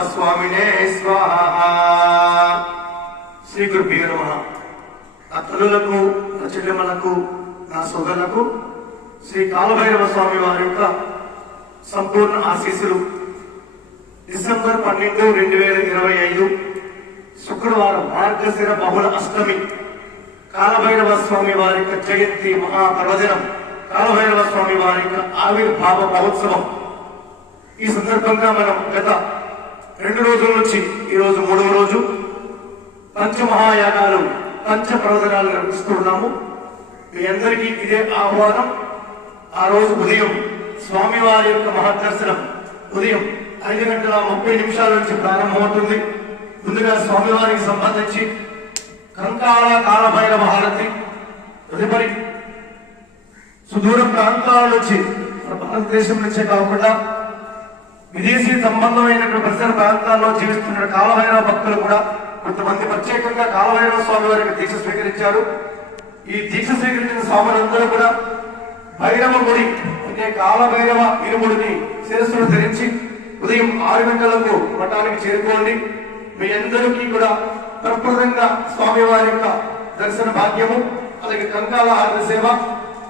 స్వామినే స్వాహ. శ్రీ గురుభ్యో నమ. నా తల్లులకు నా చెల్లెమ్మలకు నా సోదరులకు శ్రీ కాలభైరవ స్వామి వారి యొక్క సంపూర్ణ ఆశీస్సులు. డిసెంబర్ పన్నెండు రెండు వేల ఇరవై ఐదు శుక్రవారం మార్గశిర బహుళ అష్టమి కాలభైరవ స్వామి వారి యొక్క జయంతి మహాపర్వదినం కాలభైరవ స్వామి వారి యొక్క ఆవిర్భావ మహోత్సవం. ఈ సందర్భంగా మనం గత రెండు రోజుల నుంచి ఈ రోజు మూడవ రోజు పంచమహాయాగాలు పంచ ప్రవచనాలు నిర్వహిస్తున్నాము మీ అందరికీ ఇదే ఆహ్వానం. ఆ రోజు ఉదయం స్వామివారి యొక్క మహాదర్శనం. ఉదయం ఐదు గంటల ముప్పై నిమిషాల నుంచి ప్రారంభమవుతుంది. ముందుగా స్వామివారికి సంబంధించి కంకాల కాలభైర మహారతి తదుపరి సుదూర ప్రాంతాల నుంచి భారతదేశం నుంచే కాకుండా విదేశీ సంబంధమైనటువంటి పరిసర ప్రాంతాల్లో జీవిస్తున్న కాలభైరవ భక్తులు కూడా కొంతమంది ప్రత్యేకంగా కాలభైరవ స్వామి వారికి దీక్ష స్వీకరించారు. ఈ దీక్ష స్వీకరించిన స్వాములందరూ కూడా భైరవ గుడి అంటే కాలభైరవ ఇరుముడిని శిరస్సును ధరించి ఉదయం ఆరు గంటలకు మఠానికి చేరుకోండి. మీ అందరికీ కూడా ప్రప్రదంగా స్వామివారి యొక్క దర్శన భాగ్యము అలాగే కంకాల హారతి సేవ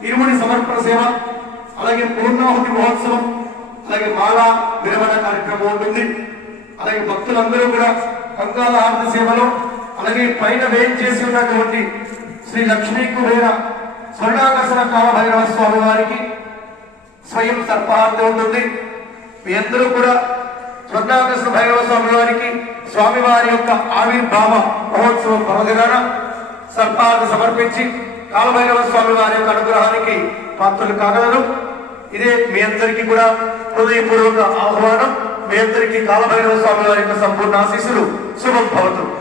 ఇరుముడి సమర్పణ సేవ అలాగే పూర్ణాహుతి మహోత్సవం అలాగే మాలా విరమణ కార్యక్రమం ఉంటుంది. అలాగే భక్తులందరూ కూడా కంకాల ఆర్త సేవలో అలాగే పైన వేం చేసి ఉన్నటువంటి శ్రీ లక్ష్మీ కుబేర స్వర్ణాకర్షణ కాలభైరవ స్వామి వారికి స్వయం సర్పహారతి ఉంటుంది. మీ అందరూ కూడా స్వర్ణాకర్షణ భైరవ స్వామి వారికి స్వామివారి యొక్క ఆవిర్భావ మహోత్సవం పర్వదినాన సర్పాన్ని సమర్పించి కాలభైరవ స్వామి వారి యొక్క అనుగ్రహానికి పాత్రలు కాగలరు. ఇదే మీ అందరికీ కూడా హృదయపూర్వక ఆహ్వానం. మీ అందరికీ కాలభైరవ స్వామి వారి యొక్క సంపూర్ణ ఆశీస్సులు. శుభం భవతు.